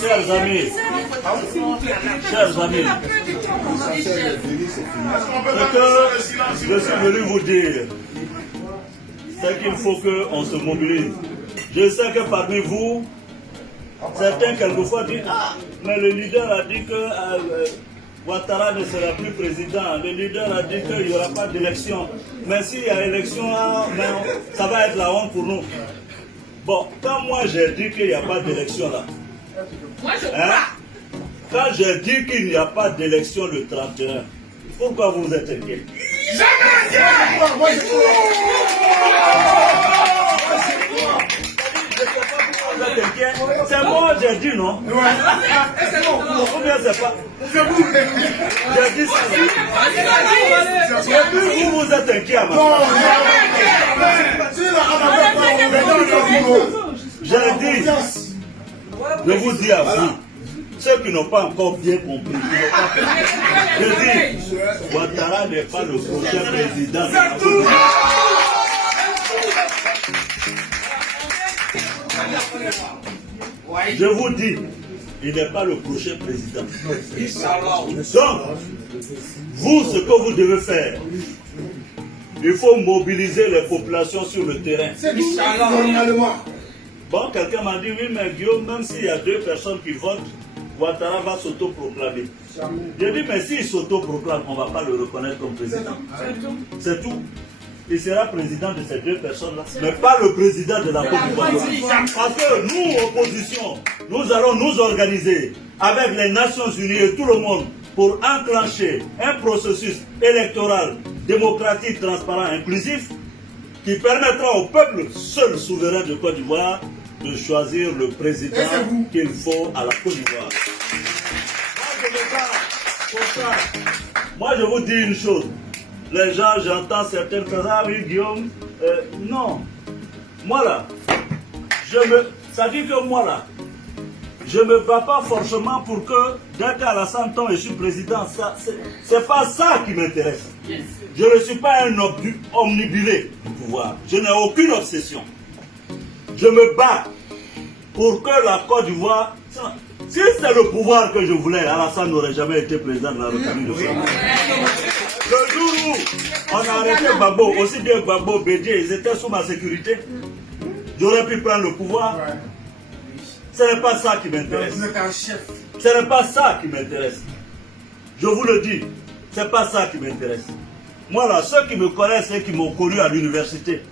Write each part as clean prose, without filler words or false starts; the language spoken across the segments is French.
Chers amis, ce que je suis venu vous dire, c'est qu'il faut qu'on se mobilise. Je sais que parmi vous, certains quelquefois disent « Ah, mais le leader a dit que Ouattara ne sera plus président. Le leader a dit qu'il n'y aura pas d'élection. Mais s'il y a élection, ça va être la honte pour nous. » Bon, quand moi j'ai dit qu'il n'y a pas d'élection là, quand j'ai dit qu'il n'y a pas d'élection le 31, pourquoi vous êtes inquiets? C'est moi, j'ai dit non. Ou bien c'est pas. J'ai dit ça. Et puis vous êtes inquiets à ma J'ai dit, je vous dis à vous, ceux qui n'ont pas encore bien compris, je dis, Ouattara n'est pas le prochain président de la République. Je vous dis, il n'est pas le prochain président. Donc, vous, ce que vous devez faire, il faut mobiliser les populations sur le terrain. Bon, quelqu'un m'a dit, oui, mais Guillaume, même s'il y a 2 personnes qui votent, Ouattara va s'autoproclamer. J'ai dit, mais s'il s'autoproclame, on ne va pas le reconnaître comme président. C'est tout. Il sera président de ces 2 personnes-là, mais pas le président de la Côte d'Ivoire. Parce que nous, opposition, nous allons nous organiser avec les Nations Unies et tout le monde pour enclencher un processus électoral démocratique, transparent, inclusif, qui permettra au peuple seul souverain de Côte d'Ivoire de choisir le président qu'il faut à la Côte d'Ivoire. Moi, je vous dis une chose. Les gens, j'entends certaines personnes, ah oui, Guillaume, non. Moi là, ça dit que moi là, je ne me bats pas forcément pour que, dès qu'Alassane tombe et je suis président, c'est pas ça qui m'intéresse. Je ne suis pas un omnibulé du pouvoir. Je n'ai aucune obsession. Je me bats pour que la Côte d'Ivoire... Si c'est le pouvoir que je voulais, Alassane n'aurait jamais été président de la République de France. Le jour où on a arrêté Gbagbo, aussi bien Gbagbo, Bédié, ils étaient sous ma sécurité, j'aurais pu prendre le pouvoir. Ce n'est pas ça qui m'intéresse. Ce n'est pas ça qui m'intéresse. Je vous le dis, ce n'est pas ça qui m'intéresse. Moi là, ceux qui me connaissent et qui m'ont connu à l'université,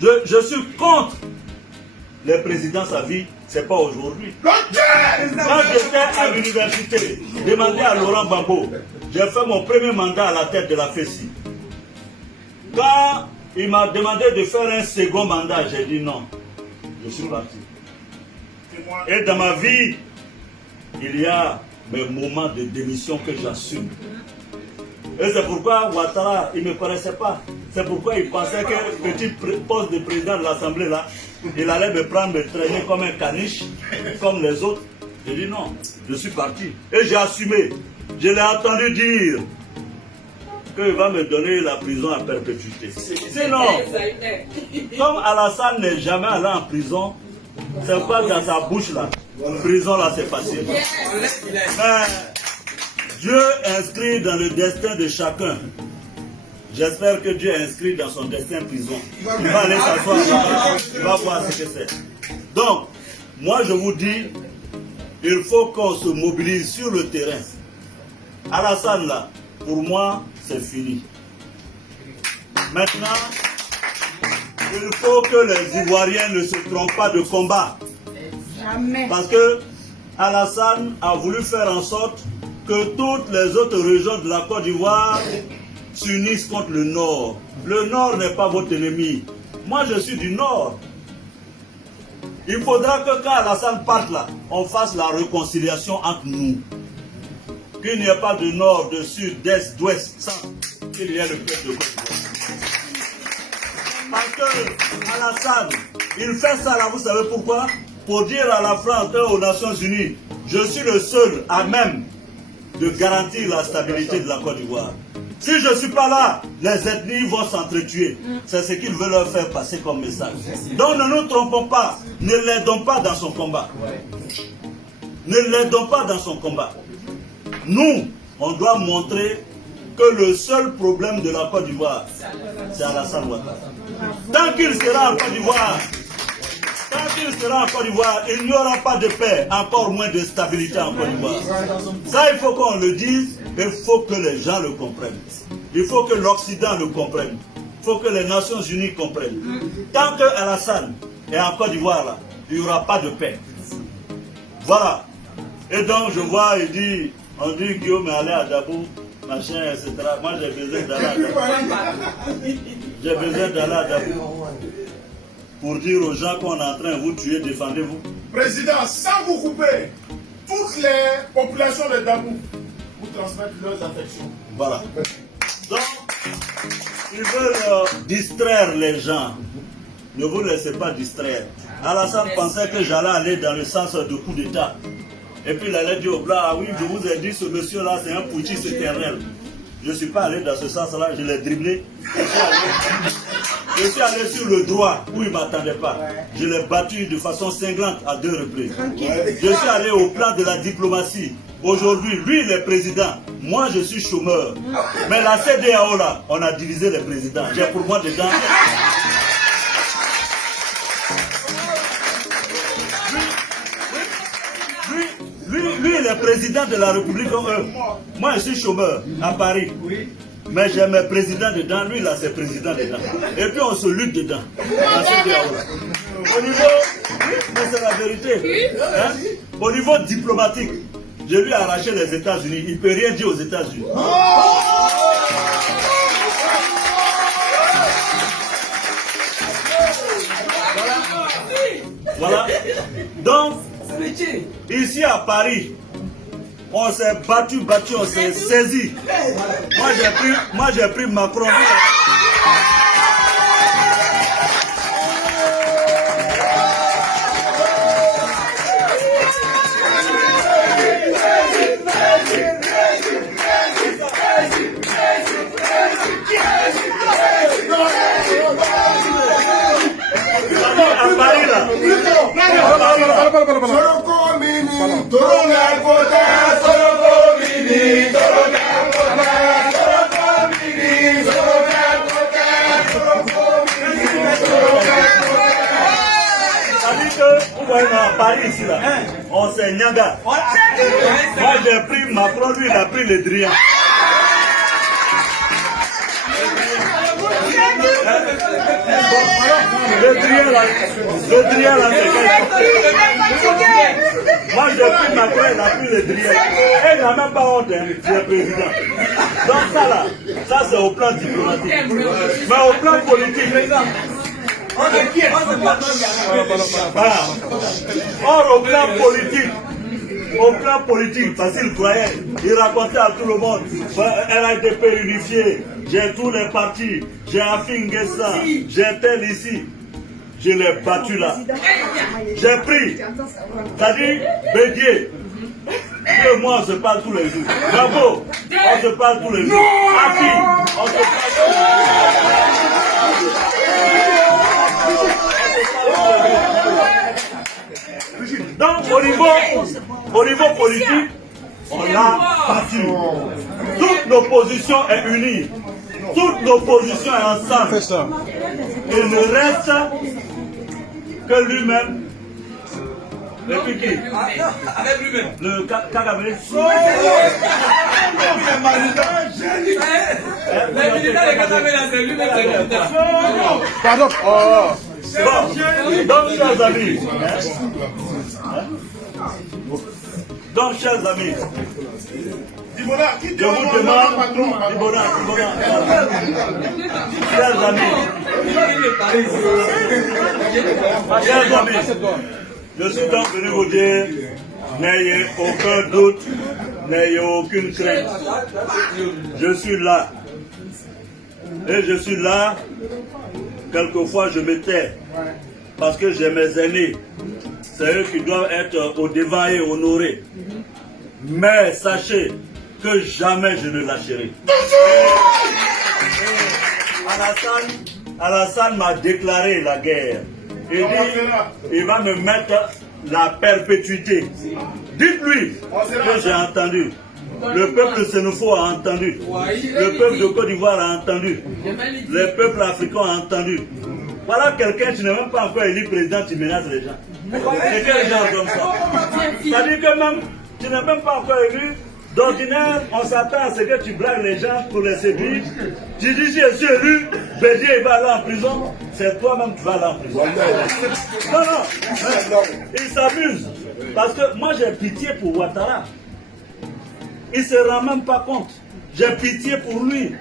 je suis contre les présidences à vie. C'est pas aujourd'hui. Quand j'étais à l'université, demandé à Laurent Gbagbo, j'ai fait mon premier mandat à la tête de la FESI. Quand il m'a demandé de faire un second mandat, j'ai dit non. Je suis parti. Et dans ma vie, il y a mes moments de démission que j'assume. Et c'est pourquoi Ouattara, il ne me connaissait pas. C'est pourquoi il pensait que petit poste de président de l'Assemblée là, il allait me prendre, me traîner comme un caniche, comme les autres. J'ai dit non, je suis parti. Et j'ai assumé. Je l'ai entendu dire qu'il va me donner la prison à perpétuité. Sinon, comme Alassane n'est jamais allé en prison, c'est pas dans sa bouche là. Prison là, c'est facile. Mais Dieu inscrit dans le destin de chacun. J'espère que Dieu inscrit dans son destin prison. Il va aller s'asseoir là-bas, il va voir ce que c'est. Donc, moi je vous dis, il faut qu'on se mobilise sur le terrain. Alassane là, pour moi, c'est fini. Maintenant, il faut que les Ivoiriens ne se trompent pas de combat. Parce que Alassane a voulu faire en sorte que toutes les autres régions de la Côte d'Ivoire s'unissent contre le Nord. Le Nord n'est pas votre ennemi. Moi, je suis du Nord. Il faudra que quand Alassane parte là, on fasse la réconciliation entre nous. Qu'il n'y ait pas de Nord, de Sud, d'Est, d'Ouest, sans qu'il y ait le peuple de Côte d'Ivoire. Parce que Alassane, il fait ça là, vous savez pourquoi? Pour dire à la France et aux Nations Unies, je suis le seul à même de garantir la stabilité de la Côte d'Ivoire. Si je ne suis pas là, les ethnies vont s'entretuer. C'est ce qu'ils veulent leur faire passer comme message. Donc ne nous trompons pas. Ne l'aidons pas dans son combat. Ne l'aidons pas dans son combat. Nous, on doit montrer que le seul problème de la Côte d'Ivoire, c'est Alassane Ouattara. Tant qu'il sera en Côte d'Ivoire, il n'y aura pas de paix, encore moins de stabilité en Côte d'Ivoire. Ça, il faut qu'on le dise, il faut que les gens le comprennent. Il faut que l'Occident le comprenne. Il faut que les Nations Unies comprennent. Tant que Alassane est en Côte d'Ivoire, là, il n'y aura pas de paix. Voilà. Et donc, je vois, on dit Guillaume est allé à Dabou, machin, etc. Moi, j'ai besoin d'aller à Dabou. J'ai besoin d'aller à Dabou pour dire aux gens qu'on est en train de vous tuer, défendez-vous. Président, sans vous couper, toutes les populations de Dabou vous transmettent leurs affections. Voilà. Donc, ils veulent distraire les gens. Ne vous laissez pas distraire. Alassane pensait que j'allais aller dans le sens de coup d'État. Et puis il allait dire au blanc, ah oui, je vous ai dit, ce monsieur-là, c'est un putschiste éternel. Je ne suis pas allé dans ce sens-là, je l'ai dribblé. Je suis allé sur le droit où il ne m'attendait pas. Je l'ai battu de façon cinglante à 2 reprises. Je suis allé au plan de la diplomatie. Aujourd'hui, lui, il est président. Moi, je suis chômeur. Mais la CEDEAO, là, on a divisé les présidents. J'ai pour moi dedans. Lui, il est président de la République. Moi, je suis chômeur à Paris. Mais j'ai mes présidents dedans. Lui, là, c'est président dedans. Et puis, on se lutte dedans. Au niveau... Mais c'est la vérité. Hein? Au niveau diplomatique, je lui ai arraché les États-Unis. Il ne peut rien dire aux États-Unis. Voilà. Donc, ici à Paris, on s'est battu, on s'est saisi. Moi j'ai pris Macron. À Paris là. À Paris ici là, on s'est nyaga. Moi j'ai pris Macron, lui il a pris le Drian. Le Drian là, moi j'ai pris Macron, il a pris le Drian. Et il n'a même pas honte, hein, il est président. Donc ça là, ça c'est au plan diplomatique. Mais au plan politique, voilà. Or, au plan politique, parce qu'il croyait, il racontait à tout le monde, elle a été réunifiée, j'ai tous les partis, j'ai Afingessa, j'ai tel ici. Je l'ai battu là. J'ai pris, c'est-à-dire Bédier. Et moi, on se parle tous les jours. Bravo, on se parle tous les jours. Afi, on se parle tous les jours. Donc, au niveau politique, on a battu. Toute l'opposition est unie. Toute l'opposition est ensemble. Il ne reste que lui-même. Et puis qui? Avec lui-même. Le Kagame. Les militaires de Kagame, c'est lui-même. Pardon. Donc, chers amis. Donc, chers amis. Je vous demande, chers amis, je suis donc venu vous dire, n'ayez aucun doute, n'ayez aucune crainte. Je suis là. Et je suis là, quelquefois je me tais, parce que j'ai mes aînés. C'est eux qui doivent être au devant et honorés. Mais sachez que jamais je ne lâcherai. Alassane m'a déclaré la guerre. Il dit, il va me mettre la perpétuité. Dites-lui que j'ai entendu. Le peuple sénégalais a entendu. Le peuple de Côte d'Ivoire a entendu. Le peuple africain a entendu. Voilà quelqu'un qui n'est même pas encore élu président, qui menace les gens. C'est quel genre comme ça? C'est-à-dire que même, tu n'es même pas encore élu. D'ordinaire, on s'attend à ce que tu blagues les gens pour les séduire. Tu dis, si je suis élu, Bédier va aller en prison. C'est toi-même qui vas aller en prison. Non, il s'amuse. Parce que moi, j'ai pitié pour Ouattara. Il ne se rend même pas compte. J'ai pitié pour lui.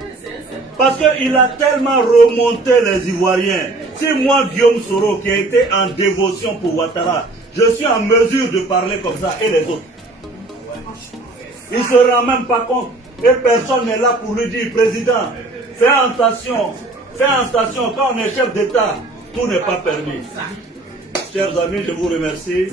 Parce qu'il a tellement remonté les Ivoiriens. Si moi, Guillaume Soro, qui a été en dévotion pour Ouattara, je suis en mesure de parler comme ça, et les autres. Il ne se rend même pas compte. Et personne n'est là pour lui dire, président, fais attention. Fais attention, quand on est chef d'État, tout n'est pas permis. Chers amis, je vous remercie.